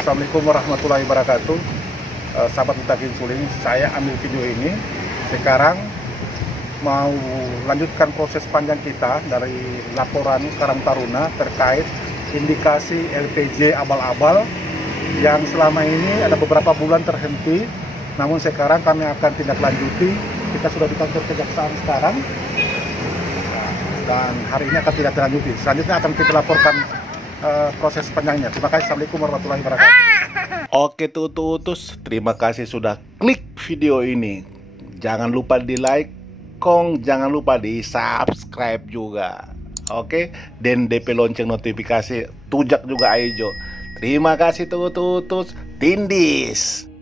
Assalamualaikum warahmatullahi wabarakatuh. Sahabat Mutakin Suling, saya ambil video ini sekarang mau lanjutkan proses panjang kita dari laporan Karang Taruna terkait indikasi LPG abal-abal yang selama ini ada beberapa bulan terhenti. Namun sekarang kami akan tindak lanjuti. Kita sudah di kantor kejaksaan sekarang dan hari ini akan tindak lanjuti. Selanjutnya akan kita laporkan proses panjangnya. Terima kasih. Assalamualaikum warahmatullahi wabarakatuh. Oke tutus, terima kasih sudah klik video ini. Jangan lupa di like, jangan lupa di subscribe juga. Oke, dan DP lonceng notifikasi, tujak juga ayo. Terima kasih tutus, tindis.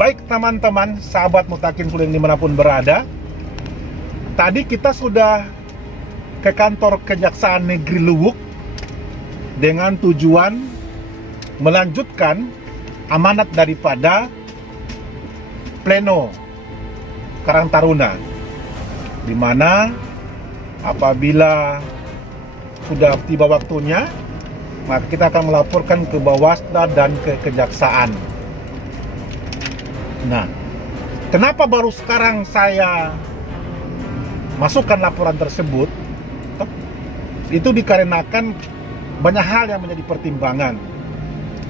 Baik teman-teman, sahabat Mutakin Suling dimanapun berada, tadi kita sudah ke kantor Kejaksaan Negeri Luwuk dengan tujuan melanjutkan amanat daripada pleno Karang Taruna, di mana apabila sudah tiba waktunya maka kita akan melaporkan ke Bawasda dan ke Kejaksaan. Nah, kenapa baru sekarang saya masukkan laporan tersebut? Itu dikarenakan banyak hal yang menjadi pertimbangan.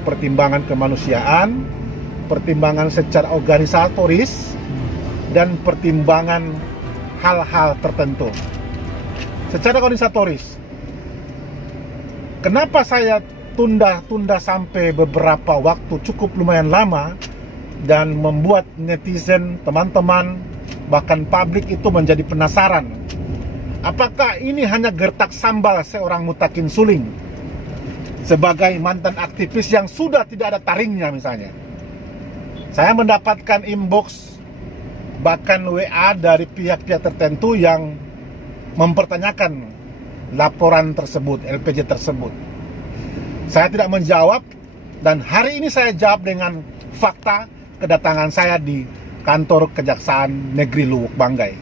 Pertimbangan kemanusiaan, pertimbangan secara organisatoris, dan pertimbangan hal-hal tertentu. Secara organisatoris, kenapa saya tunda sampai beberapa waktu cukup lumayan lama dan membuat netizen, teman-teman, bahkan publik itu menjadi penasaran. Apakah ini hanya gertak sambal seorang Mutakin Suling sebagai mantan aktivis yang sudah tidak ada taringnya misalnya? Saya mendapatkan inbox, bahkan WA dari pihak-pihak tertentu yang mempertanyakan laporan tersebut, LPG tersebut. Saya tidak menjawab, dan hari ini saya jawab dengan fakta kedatangan saya di kantor Kejaksaan Negeri Luwuk Banggai.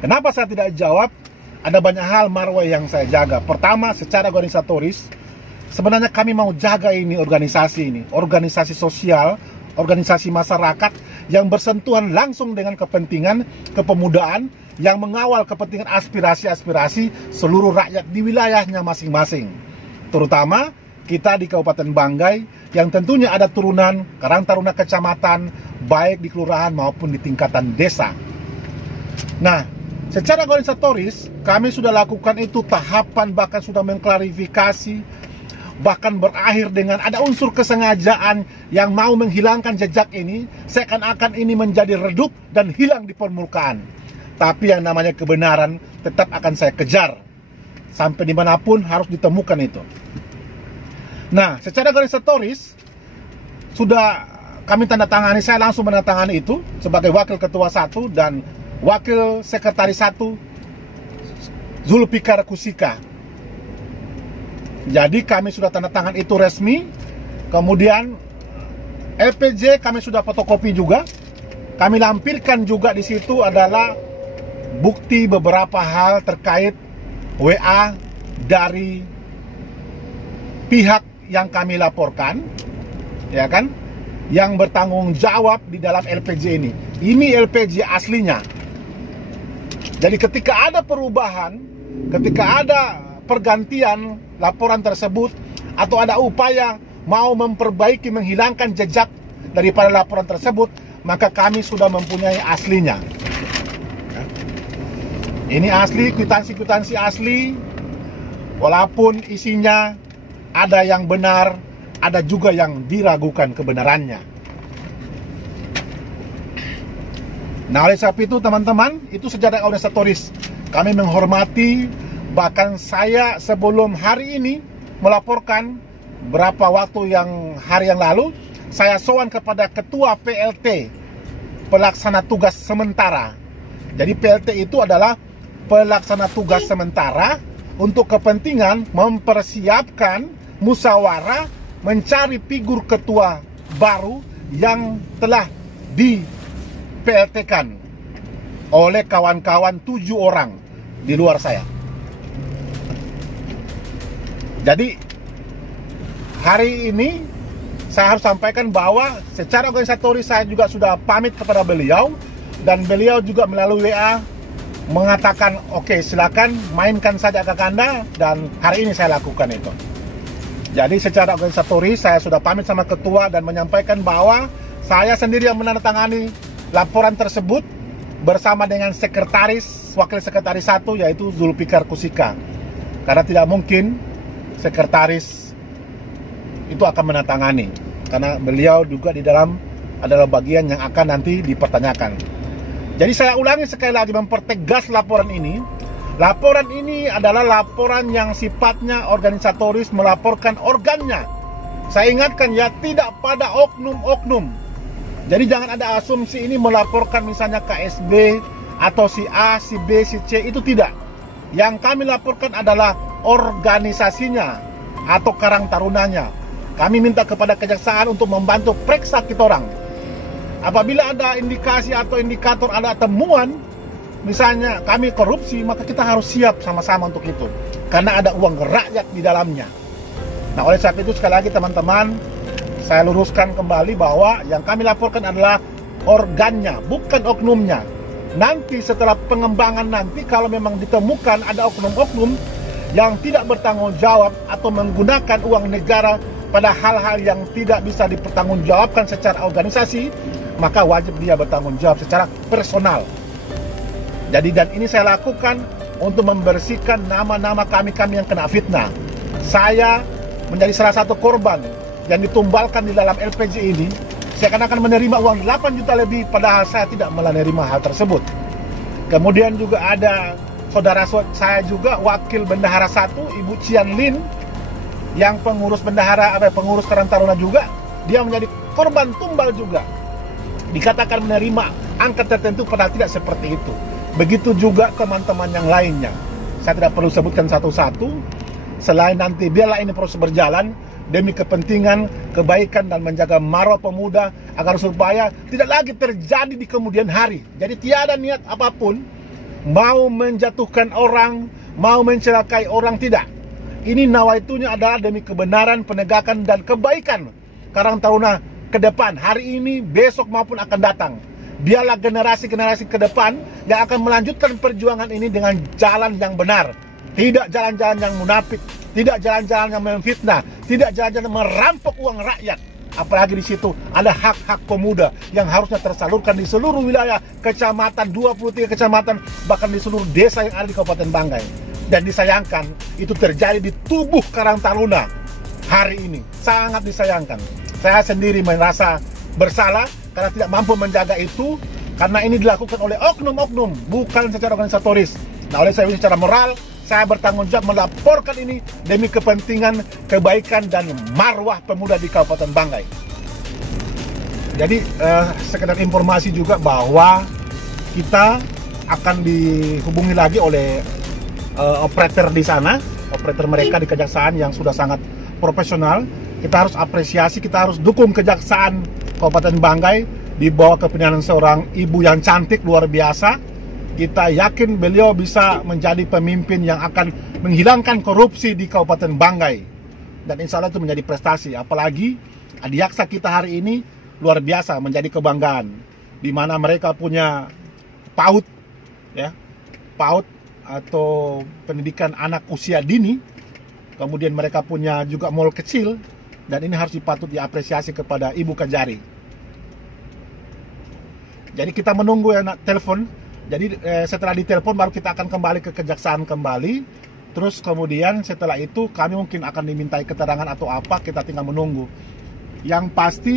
Kenapa saya tidak jawab? Ada banyak hal marwah yang saya jaga. Pertama, secara organisatoris, sebenarnya kami mau jaga ini, organisasi sosial, organisasi masyarakat yang bersentuhan langsung dengan kepentingan kepemudaan, yang mengawal kepentingan aspirasi-aspirasi seluruh rakyat di wilayahnya masing-masing. Terutama kita di Kabupaten Banggai yang tentunya ada turunan Karang Taruna kecamatan, baik di kelurahan maupun di tingkatan desa. Nah, secara organisatoris kami sudah lakukan itu tahapan, bahkan sudah mengklarifikasi, bahkan berakhir dengan ada unsur kesengajaan yang mau menghilangkan jejak ini, seakan-akan ini menjadi redup dan hilang di permukaan. Tapi yang namanya kebenaran tetap akan saya kejar sampai dimanapun harus ditemukan itu. Nah, secara organisatoris sudah kami tanda tangani, saya langsung menandatangani itu sebagai wakil ketua 1 dan wakil sekretaris 1 Zulfikar Kusika. Jadi kami sudah tanda tangan itu resmi. Kemudian LPG kami sudah fotokopi juga. Kami lampirkan juga di situ adalah bukti beberapa hal terkait WA dari pihak yang kami laporkan, ya kan, yang bertanggung jawab di dalam LPG ini. Ini LPG aslinya. Jadi ketika ada perubahan, ketika ada pergantian laporan tersebut, atau ada upaya mau memperbaiki, menghilangkan jejak daripada laporan tersebut, maka kami sudah mempunyai aslinya. Ini asli, kwitansi asli, walaupun isinya ada yang benar, ada juga yang diragukan kebenarannya. Nah, oleh sebab itu teman-teman, itu secara organisatoris kami menghormati. Bahkan saya sebelum hari ini melaporkan, berapa waktu hari yang lalu, saya sowan kepada ketua PLT, pelaksana tugas sementara. Jadi PLT itu adalah pelaksana tugas sementara untuk kepentingan mempersiapkan musyawarah mencari figur ketua baru yang telah di PLT-kan oleh kawan-kawan 7 orang di luar saya. Jadi hari ini saya harus sampaikan bahwa secara organisatoris saya juga sudah pamit kepada beliau, dan beliau juga melalui WA mengatakan oke, silakan mainkan saja ke Anda, dan hari ini saya lakukan itu. Jadi secara organisatoris saya sudah pamit sama ketua dan menyampaikan bahwa saya sendiri yang menandatangani laporan tersebut bersama dengan sekretaris, wakil sekretaris 1 yaitu Zulfikar Kusika. Karena tidak mungkin sekretaris itu akan menandatangani, karena beliau juga di dalam adalah bagian yang akan nanti dipertanyakan. Jadi saya ulangi sekali lagi, mempertegas laporan ini. Laporan ini adalah laporan yang sifatnya organisatoris, melaporkan organnya. Saya ingatkan ya, tidak pada oknum-oknum. Jadi jangan ada asumsi ini melaporkan misalnya KSB atau si A, si B, si C, itu tidak. Yang kami laporkan adalah organisasinya atau Karang Tarunanya. Kami minta kepada kejaksaan untuk membantu periksa kita orang. Apabila ada indikasi atau indikator, ada temuan misalnya kami korupsi, maka kita harus siap sama-sama untuk itu, karena ada uang rakyat di dalamnya. Nah, oleh sebab itu sekali lagi teman-teman, saya luruskan kembali bahwa yang kami laporkan adalah organnya, bukan oknumnya. Nanti setelah pengembangan nanti, kalau memang ditemukan ada oknum-oknum yang tidak bertanggung jawab atau menggunakan uang negara pada hal-hal yang tidak bisa dipertanggungjawabkan secara organisasi, maka wajib dia bertanggung jawab secara personal. Jadi, dan ini saya lakukan untuk membersihkan nama-nama kami-kami yang kena fitnah. Saya menjadi salah satu korban yang ditumbalkan di dalam LPG ini. Saya akan menerima uang 8 juta lebih, padahal saya tidak menerima hal tersebut. Kemudian juga ada saudara saya juga, wakil bendahara 1, Ibu Cian Lin, yang pengurus bendahara, pengurus Karang Taruna juga, dia menjadi korban tumbal juga. Dikatakan menerima angka tertentu, padahal tidak seperti itu. Begitu juga teman-teman yang lainnya. Saya tidak perlu sebutkan satu-satu. Selain nanti biarlah ini proses berjalan demi kepentingan, kebaikan, dan menjaga marwah pemuda agar supaya tidak lagi terjadi di kemudian hari. Jadi tiada niat apapun mau menjatuhkan orang, mau mencelakai orang, tidak. Ini nawaitunya adalah demi kebenaran, penegakan, dan kebaikan Karang Taruna ke depan, hari ini, besok maupun akan datang. Biarlah generasi-generasi ke depan yang akan melanjutkan perjuangan ini dengan jalan yang benar. Tidak jalan-jalan yang munafik, tidak jalan-jalan yang memfitnah, tidak jalan-jalan merampok uang rakyat. Apalagi di situ ada hak-hak pemuda yang harusnya tersalurkan di seluruh wilayah kecamatan, 23 kecamatan, bahkan di seluruh desa yang ada di Kabupaten Banggai. Dan disayangkan itu terjadi di tubuh Karang Taruna hari ini. Sangat disayangkan. Saya sendiri merasa bersalah karena tidak mampu menjaga itu, karena ini dilakukan oleh oknum-oknum, bukan secara organisatoris. Nah, oleh saya secara moral, saya bertanggung jawab melaporkan ini demi kepentingan, kebaikan, dan marwah pemuda di Kabupaten Banggai. Jadi sekedar informasi juga bahwa kita akan dihubungi lagi oleh operator di sana, operator mereka di kejaksaan yang sudah sangat profesional. Kita harus apresiasi, kita harus dukung kejaksaan Kabupaten Banggai di bawah kepemimpinan seorang ibu yang cantik luar biasa. Kita yakin beliau bisa menjadi pemimpin yang akan menghilangkan korupsi di Kabupaten Banggai, dan insya Allah itu menjadi prestasi. Apalagi Adiaksa kita hari ini luar biasa, menjadi kebanggaan, di mana mereka punya PAUD, ya, PAUD atau pendidikan anak usia dini. Kemudian mereka punya juga mall kecil, dan ini harus dipatut diapresiasi kepada Ibu Kajari. Jadi kita menunggu ya telepon. Jadi setelah ditelepon baru kita akan kembali ke kejaksaan kembali. Terus kemudian setelah itu kami mungkin akan dimintai keterangan atau apa, kita tinggal menunggu. Yang pasti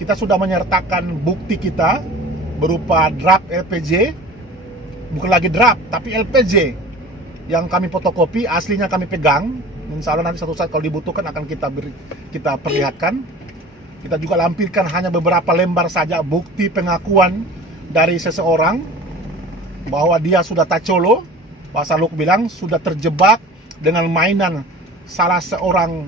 kita sudah menyertakan bukti kita berupa draft LPJ. Bukan lagi draft, tapi LPJ yang kami fotokopi, aslinya kami pegang. Insya Allah nanti satu saat kalau dibutuhkan akan kita perlihatkan. Kita juga lampirkan hanya beberapa lembar saja bukti pengakuan dari seseorang bahwa dia sudah tacolo, Pak Saluk bilang sudah terjebak dengan mainan salah seorang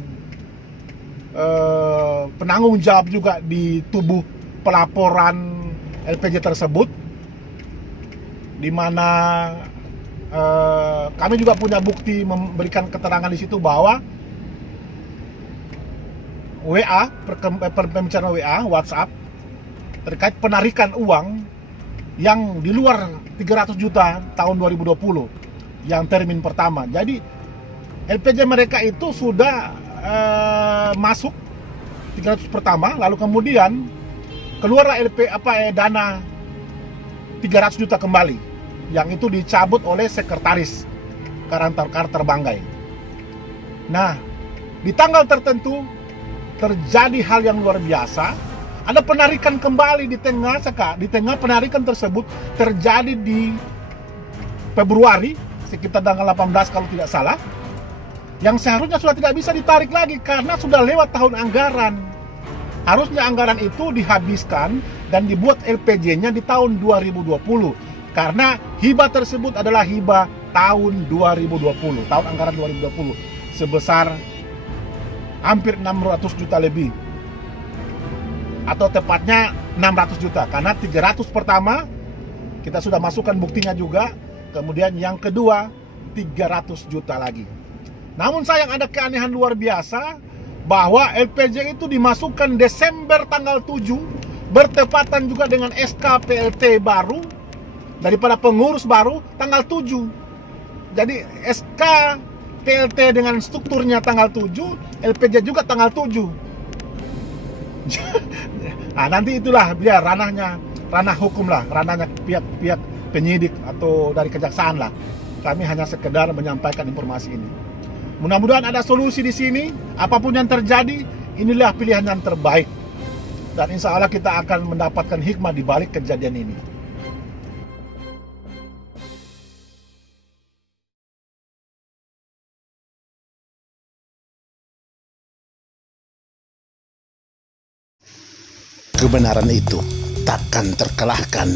penanggung jawab juga di tubuh pelaporan LPJ tersebut, di mana kami juga punya bukti memberikan keterangan di situ bahwa WA, pembicaraan WA, WhatsApp terkait penarikan uang yang di luar 300 juta tahun 2020 yang termin pertama. Jadi LPJ mereka itu sudah masuk 300 pertama, lalu kemudian keluarlah dana 300 juta kembali, yang itu dicabut oleh sekretaris Kartar Banggai. Nah, di tanggal tertentu terjadi hal yang luar biasa. Ada penarikan kembali di tengah penarikan tersebut terjadi di Februari sekitar tanggal 18 kalau tidak salah, yang seharusnya sudah tidak bisa ditarik lagi karena sudah lewat tahun anggaran. Harusnya anggaran itu dihabiskan dan dibuat LPJ-nya di tahun 2020, karena hibah tersebut adalah hibah tahun 2020, tahun anggaran 2020, sebesar hampir 600 juta lebih, atau tepatnya 600 juta, karena 300 pertama kita sudah masukkan buktinya juga, kemudian yang kedua 300 juta lagi. Namun sayang, ada keanehan luar biasa bahwa LPJ itu dimasukkan Desember tanggal 7, bertepatan juga dengan SK PLT baru daripada pengurus baru tanggal 7. Jadi SK PLT dengan strukturnya tanggal 7, LPJ juga tanggal 7. Nah, nanti itulah biar ranah hukum lah, ranahnya pihak penyidik atau dari kejaksaan lah. Kami hanya sekedar menyampaikan informasi ini. Mudah-mudahan ada solusi di sini. Apapun yang terjadi, inilah pilihan yang terbaik. Dan insya Allah kita akan mendapatkan hikmah di balik kejadian ini. Kebenaran itu takkan terkalahkan.